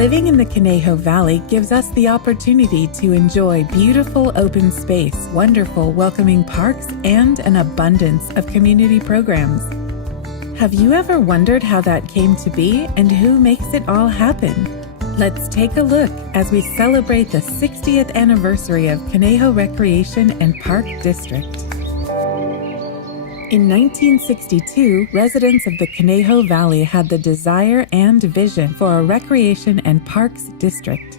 Living in the Conejo Valley gives us the opportunity to enjoy beautiful open space, wonderful welcoming parks, and an abundance of community programs. Have you ever wondered how that came to be and who makes it all happen? Let's take a look as we celebrate the 60th anniversary of Conejo Recreation and Park District. In 1962, residents of the Conejo Valley had the desire and vision for a recreation and parks district.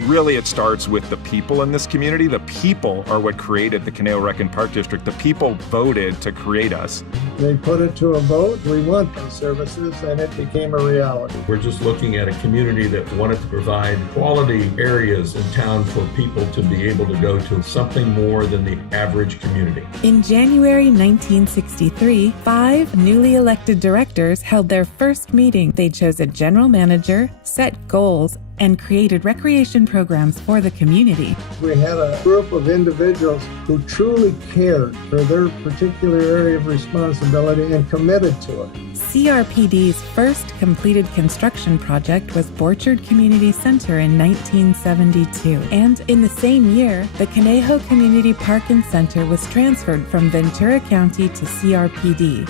Really, it starts with the people in this community. The people are what created the Conejo Rec and Park District. The people voted to create us. They put it to a vote. We want those services, and it became a reality. We're just looking at a community that wanted to provide quality areas in town for people to be able to go to, something more than the average community. In January 1963, 5 newly elected directors held their first meeting. They chose a general manager, set goals, and created recreation programs for the community. We had a group of individuals who truly cared for their particular area of responsibility and committed to it. CRPD's first completed construction project was Borchard Community Center in 1972. And in the same year, the Conejo Community Park and Center was transferred from Ventura County to CRPD.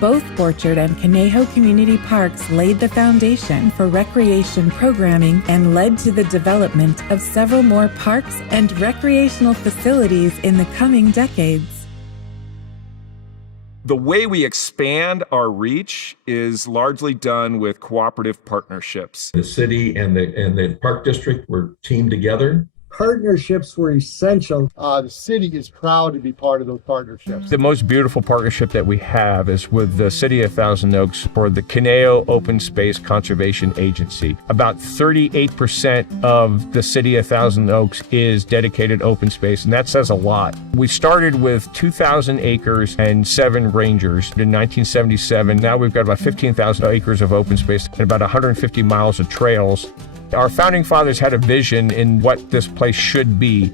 Both Borchard and Conejo Community Parks laid the foundation for recreation programming and led to the development of several more parks and recreational facilities in the coming decades. The way we expand our reach is largely done with cooperative partnerships. The city and the park district were teamed together. Partnerships were essential. The city is proud to be part of those partnerships. The most beautiful partnership that we have is with the City of Thousand Oaks for the Conejo Open Space Conservation Agency. About 38% of the City of Thousand Oaks is dedicated open space, and that says a lot. We started with 2,000 acres and 7 rangers in 1977. Now we've got about 15,000 acres of open space and about 150 miles of trails. Our founding fathers had a vision in what this place should be.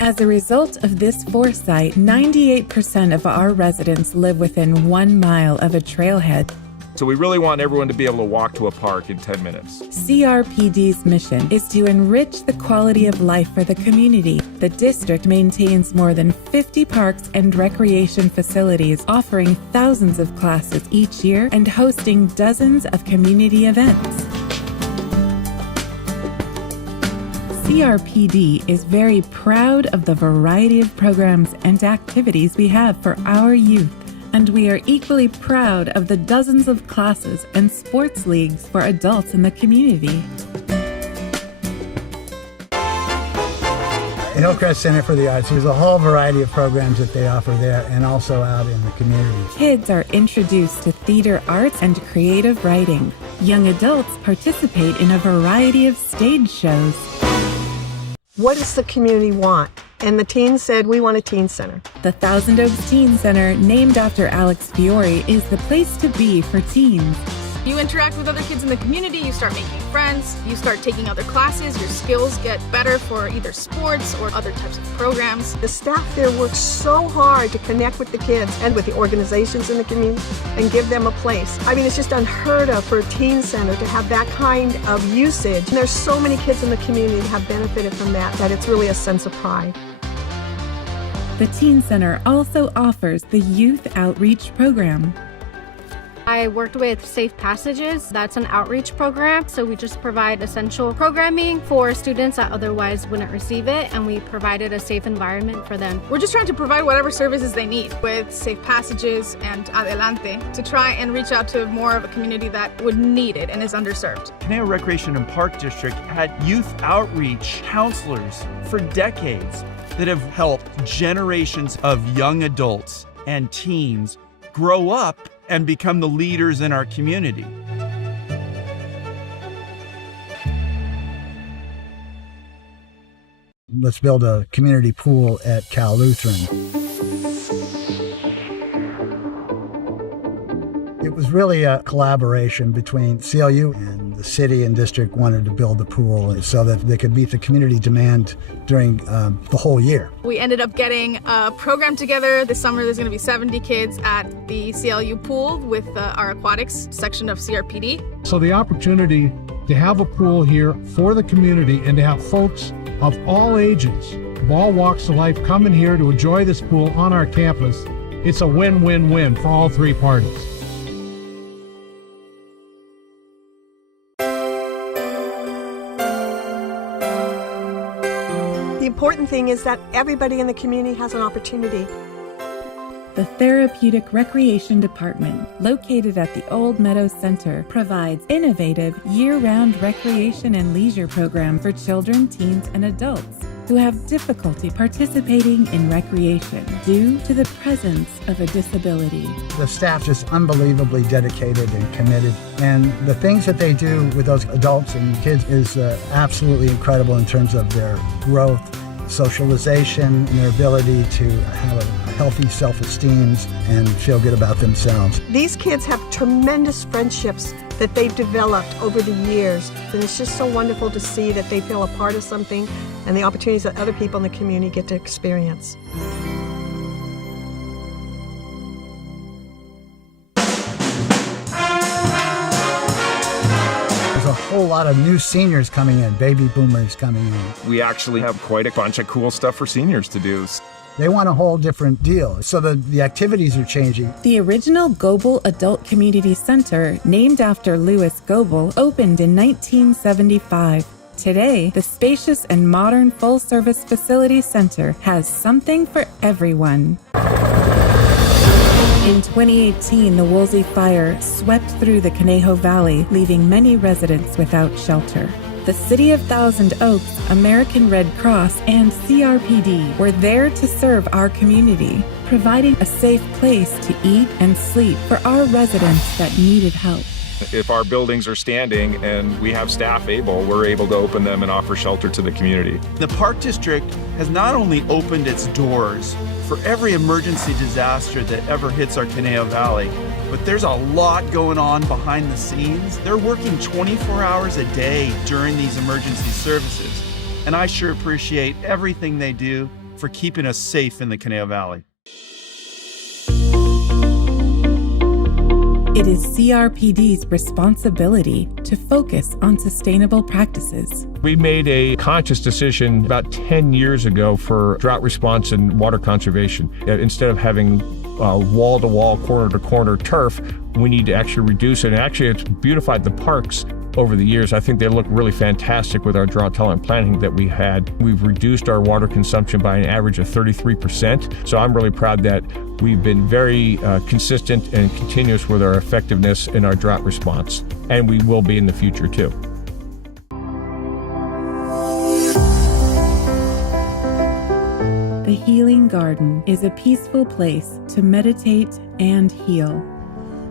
As a result of this foresight, 98% of our residents live within 1 mile of a trailhead. So we really want everyone to be able to walk to a park in 10 minutes. CRPD's mission is to enrich the quality of life for the community. The district maintains more than 50 parks and recreation facilities, offering thousands of classes each year and hosting dozens of community events. CRPD is very proud of the variety of programs and activities we have for our youth, and we are equally proud of the dozens of classes and sports leagues for adults in the community. Hillcrest Center for the Arts, there's a whole variety of programs that they offer there and also out in the community. Kids are introduced to theater arts and creative writing. Young adults participate in a variety of stage shows. What does the community want? And the teens said, we want a teen center. The Thousand Oaks Teen Center, named after Alex Fiore, is the place to be for teens. You interact with other kids in the community, you start making friends, you start taking other classes, your skills get better for either sports or other types of programs. The staff there works so hard to connect with the kids and with the organizations in the community and give them a place. I mean, it's just unheard of for a teen center to have that kind of usage. And there's so many kids in the community that have benefited from that it's really a sense of pride. The Teen Center also offers the Youth Outreach Program. I worked with Safe Passages. That's an outreach program. So we just provide essential programming for students that otherwise wouldn't receive it, and we provided a safe environment for them. We're just trying to provide whatever services they need with Safe Passages and Adelante to try and reach out to more of a community that would need it and is underserved. Conejo Recreation and Park District had youth outreach counselors for decades that have helped generations of young adults and teens grow up and become the leaders in our community. Let's build a community pool at Cal Lutheran. It was really a collaboration between CLU and the city and district wanted to build the pool so that they could meet the community demand during the whole year. We ended up getting a program together. This summer there's going to be 70 kids at the CLU pool with our aquatics section of CRPD. So the opportunity to have a pool here for the community and to have folks of all ages, of all walks of life, coming here to enjoy this pool on our campus. It's a win-win-win for all three parties. The important thing is that everybody in the community has an opportunity. The Therapeutic Recreation Department, located at the Old Meadows Center, provides innovative year-round recreation and leisure programs for children, teens, and adults who have difficulty participating in recreation due to the presence of a disability. The staff is unbelievably dedicated and committed, and the things that they do with those adults and kids is absolutely incredible in terms of their growth, socialization, and their ability to have a healthy self-esteem and feel good about themselves. These kids have tremendous friendships that they've developed over the years, and it's just so wonderful to see that they feel a part of something and the opportunities that other people in the community get to experience. There's a whole lot of new seniors coming in, baby boomers coming in. We actually have quite a bunch of cool stuff for seniors to do. They want a whole different deal, so the activities are changing. The original Goebel Adult Community Center, named after Louis Goebel, opened in 1975. Today, the spacious and modern full-service facility center has something for everyone. In 2018, the Woolsey Fire swept through the Conejo Valley, leaving many residents without shelter. The City of Thousand Oaks, American Red Cross, and CRPD were there to serve our community, providing a safe place to eat and sleep for our residents that needed help. If our buildings are standing and we have staff able, we're able to open them and offer shelter to the community. The Park District has not only opened its doors for every emergency disaster that ever hits our Conejo Valley, but there's a lot going on behind the scenes. They're working 24 hours a day during these emergency services, and I sure appreciate everything they do for keeping us safe in the Conejo Valley. It is CRPD's responsibility to focus on sustainable practices. We made a conscious decision about 10 years ago for drought response and water conservation. Instead of having wall-to-wall, corner-to-corner turf, we need to actually reduce it. And actually, it's beautified the parks over the years. I think they look really fantastic with our drought-tolerant planting that we had. We've reduced our water consumption by an average of 33%. So I'm really proud that we've been very consistent and continuous with our effectiveness in our drought response. And we will be in the future, too. The Healing Garden is a peaceful place to meditate and heal.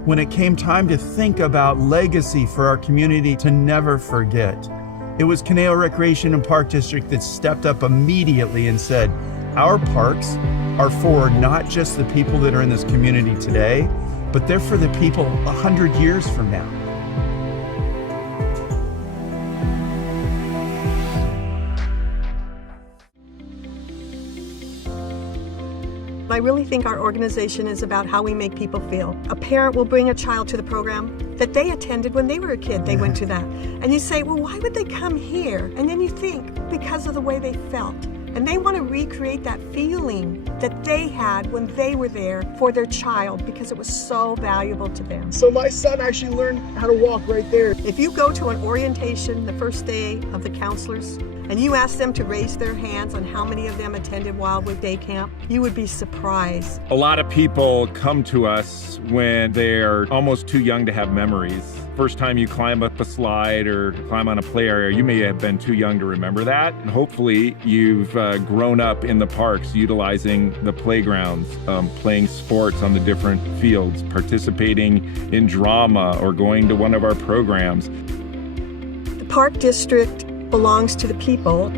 When it came time to think about legacy for our community to never forget, it was Conejo Recreation and Park District that stepped up immediately and said, our parks are for not just the people that are in this community today, but they're for the people 100 years from now. I really think our organization is about how we make people feel. A parent will bring a child to the program that they attended when they were a kid. They went to that. And you say, well, why would they come here? And then you think, because of the way they felt. And they want to recreate that feeling that they had when they were there for their child because it was so valuable to them. So my son actually learned how to walk right there. If you go to an orientation the first day of the counselors and you ask them to raise their hands on how many of them attended Wildwood Day Camp, you would be surprised. A lot of people come to us when they're almost too young to have memories. First time you climb up a slide or climb on a play area, you may have been too young to remember that. And hopefully you've grown up in the parks, utilizing the playgrounds, playing sports on the different fields, participating in drama or going to one of our programs. The Park District belongs to the people.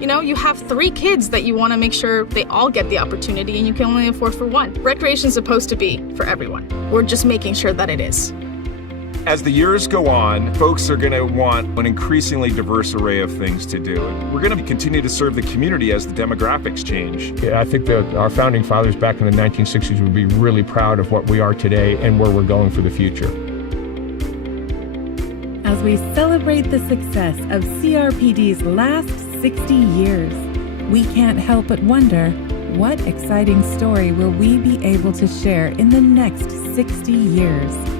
You know, you have 3 kids that you want to make sure they all get the opportunity, and you can only afford for one. Recreation's supposed to be for everyone. We're just making sure that it is. As the years go on, folks are going to want an increasingly diverse array of things to do. We're going to continue to serve the community as the demographics change. Yeah, I think that our founding fathers back in the 1960s would be really proud of what we are today and where we're going for the future. As we celebrate the success of CRPD's last 60 years, we can't help but wonder, what exciting story will we be able to share in the next 60 years?